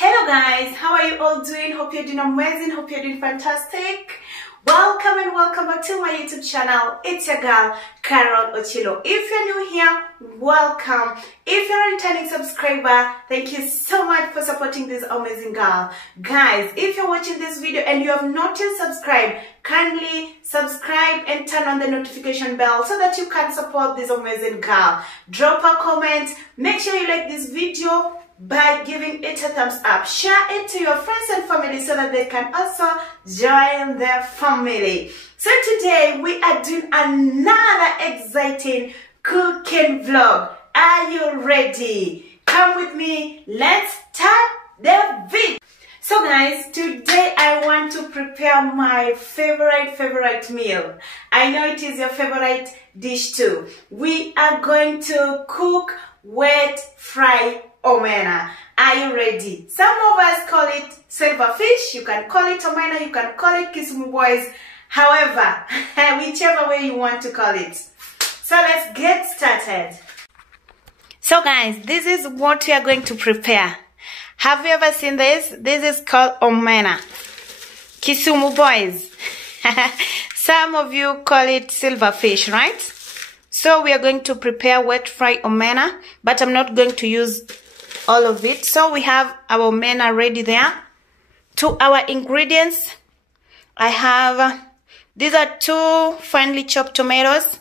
Hello guys, how are you all doing? Hope you're doing amazing, hope you're doing fantastic. Welcome and welcome back to my YouTube channel. It's your girl, Carol Ochilo. If you're new here, welcome. If you're a returning subscriber, thank you so much for supporting this amazing girl. Guys, if you're watching this video and you have not yet subscribed, kindly subscribe and turn on the notification bell so that you can support this amazing girl. Drop a comment, make sure you like this video by giving it a thumbs up. Share it to your friends and family so that they can also join their family. So today we are doing another exciting cooking vlog. Are you ready? Come with me, let's start the video. So guys, today I want to prepare my favorite meal. I know it is your favorite dish too. We are going to cook wet fry omena. Are you ready? Some of us call it silverfish, you can call it omena, you can call it Kisumu boys, however, whichever way you want to call it. So let's get started. So guys, this is what we are going to prepare. Have you ever seen this? This is called omena. Kisumu boys. Some of you call it silverfish, right? So we are going to prepare wet fry omena, but I'm not going to use all of it. So we have our omena ready there. To our ingredients, I have, these are 2 finely chopped tomatoes.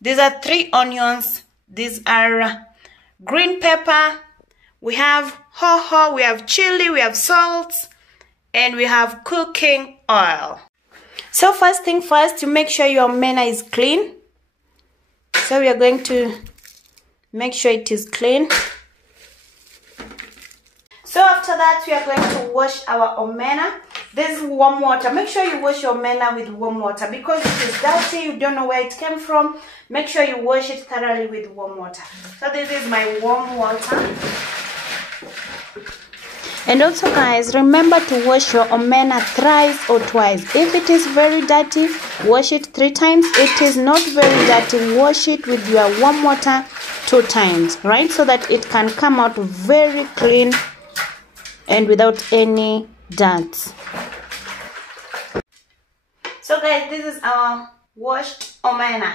These are 3 onions. These are green pepper. We have hoho, we have chili, we have salt, and we have cooking oil. So first thing first, to make sure your omena is clean. So we are going to make sure it is clean. So after that, we are going to wash our omena. This is warm water. Make sure you wash your omena with warm water because it is dirty, you don't know where it came from. Make sure you wash it thoroughly with warm water. So this is my warm water. And also guys, remember to wash your omena thrice or twice. If it is very dirty, wash it 3 times. It is not very dirty, wash it with your warm water 2 times, right? So that it can come out very clean and without any dirt. So guys, this is our washed omena.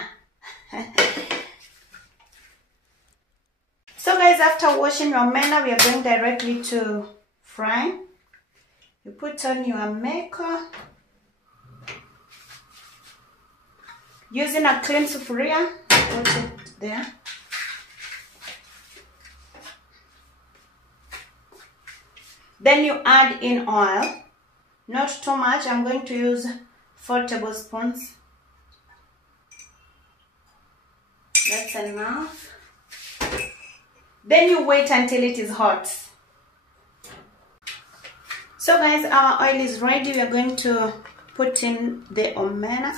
So guys, after washing your omena, we are going directly to fry. You put on your maker using a clean sufuria. Put it there. Then you add in oil, not too much. I'm going to use 4 tablespoons. That's enough. Then you wait until it is hot. So guys, our oil is ready. We are going to put in the omena.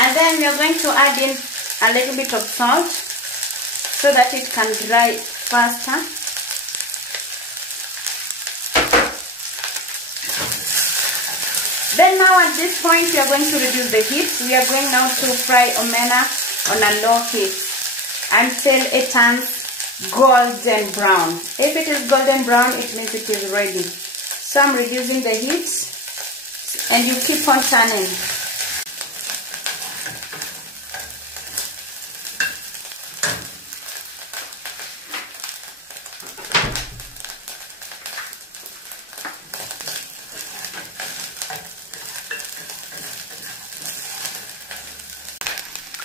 And then we are going to add in a little bit of salt so that it can dry faster. Then now at this point we are going to reduce the heat. We are going now to fry omena on a low heat until it turns golden brown. If it is golden brown, it means it is ready. So I'm reducing the heat and you keep on turning.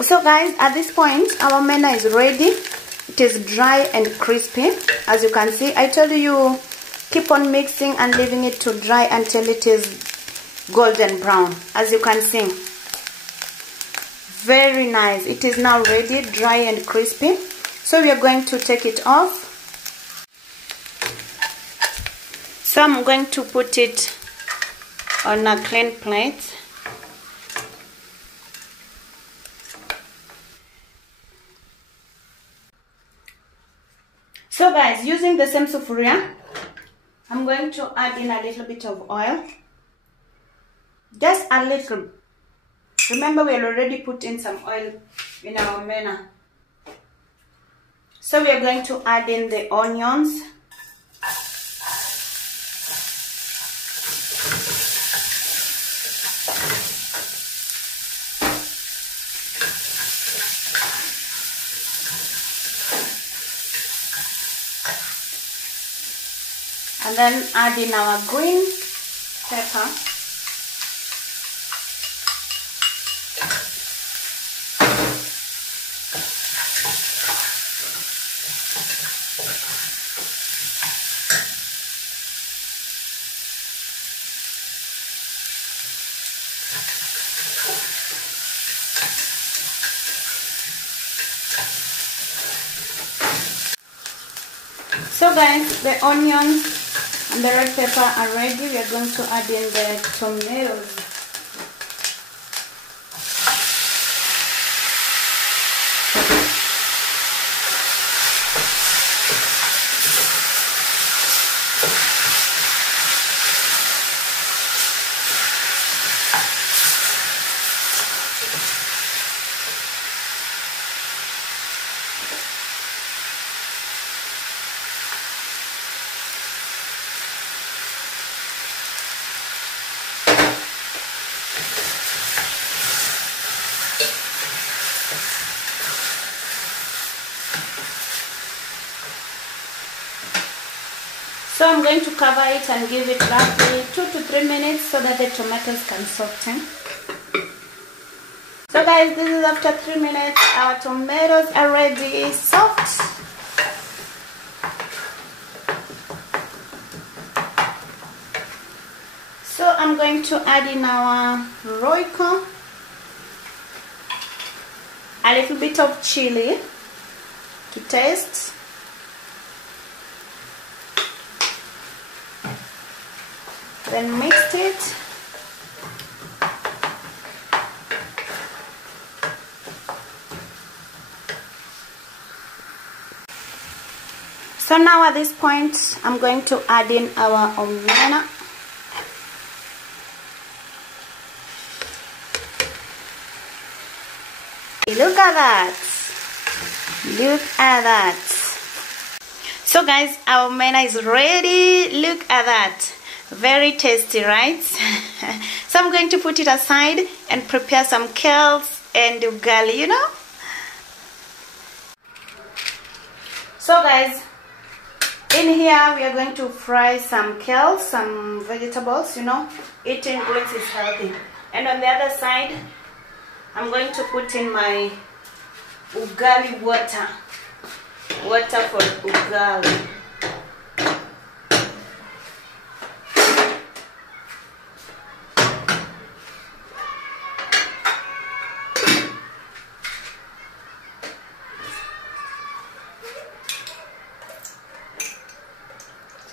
So guys, at this point our omena is ready. It is dry and crispy. As you can see, I told you keep on mixing and leaving it to dry until it is golden brown. As you can see, very nice. It is now ready, dry and crispy. So we are going to take it off So I'm going to put it on a clean plate. So guys, using the same sufuria, I'm going to add in a little bit of oil. Just a little. Remember, we already put in some oil in our omena. So we are going to add in the onions. And then add in our green pepper. So guys, the onions and the red pepper are ready. We are going to add in the tomatoes. So I'm going to cover it and give it roughly 2 to 3 minutes so that the tomatoes can soften. So guys, this is after 3 minutes. Our tomatoes are ready, soft. So I'm going to add in our roiko, a little bit of chili to taste. Then mix it. So now at this point, I'm going to add in our omena. Look at that. Look at that. So guys, our omena is ready. Look at that. Very tasty, right? So I'm going to put it aside and prepare some kales and ugali, you know. So guys, in here we are going to fry some kales, some vegetables, you know. Eating greens is healthy. And on the other side, I'm going to put in my ugali water. Water for ugali.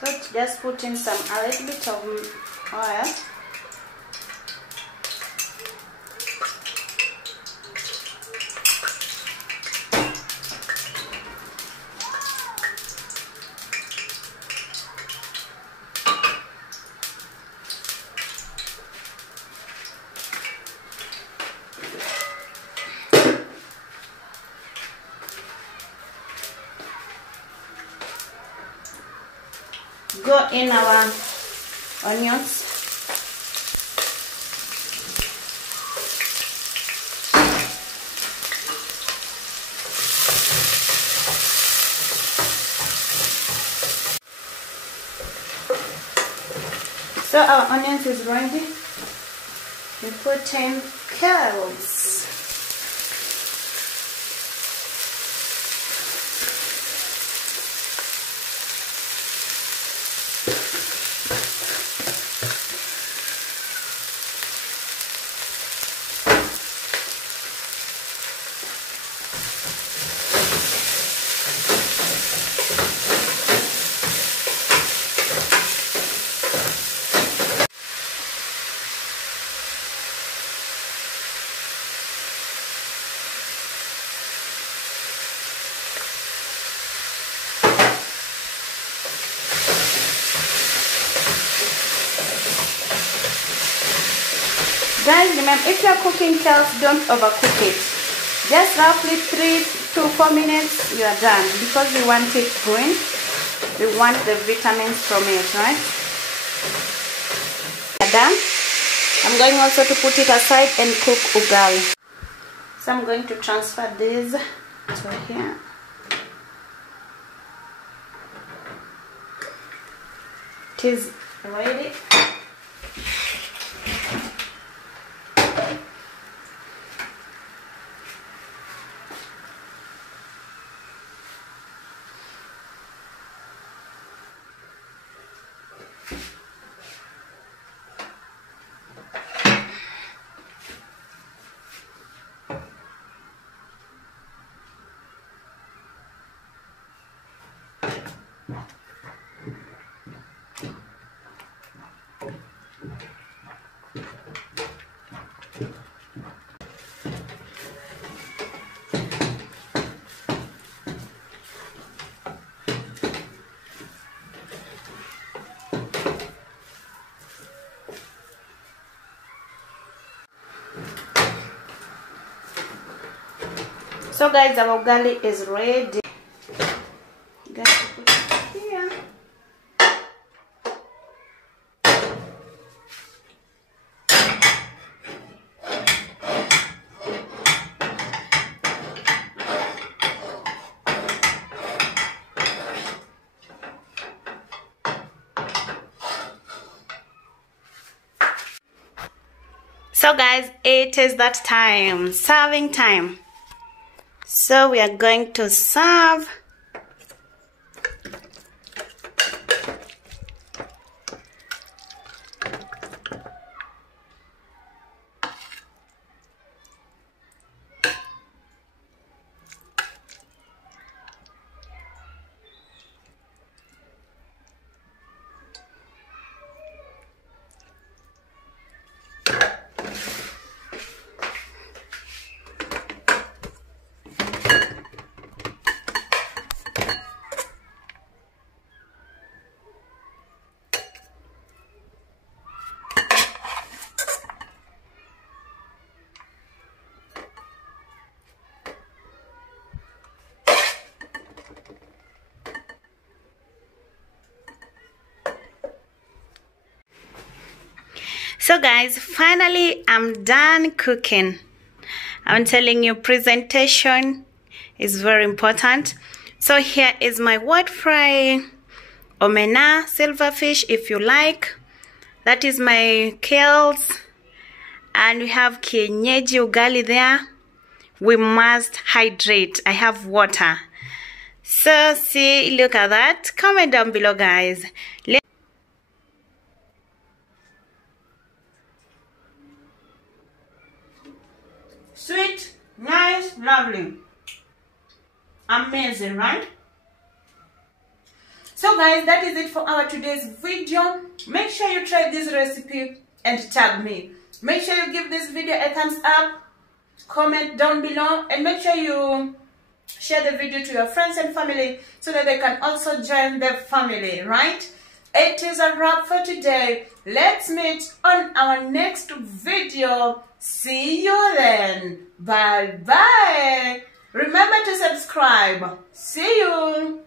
So just put in a little bit of oil. Go in our onions. So our onions is ready. We put in kales. Guys, remember, if you're cooking kales, don't overcook it. Just roughly 3 to 4 minutes, you are done. Because we want it green, we want the vitamins from it, right? We are done. I'm going also to put it aside and cook ugali. So I'm going to transfer this to here. It is ready. So guys, our ugali is ready. Put it here. So guys, it is that time, serving time. So we are going to serve. So guys, finally I'm done cooking. I'm telling you, presentation is very important. So here is my wide fry omena, silverfish if you like. That is my kales. And we have kienyeji ugali there. We must hydrate. I have water. So see, look at that. Comment down below, guys. Sweet, nice, lovely, amazing, right? So guys, that is it for our today's video. Make sure you try this recipe and tag me. Make sure you give this video a thumbs up, comment down below, and make sure you share the video to your friends and family so that they can also join the family, right? It is a wrap for today. Let's meet on our next video. See you then. Bye bye. Remember to subscribe. See you.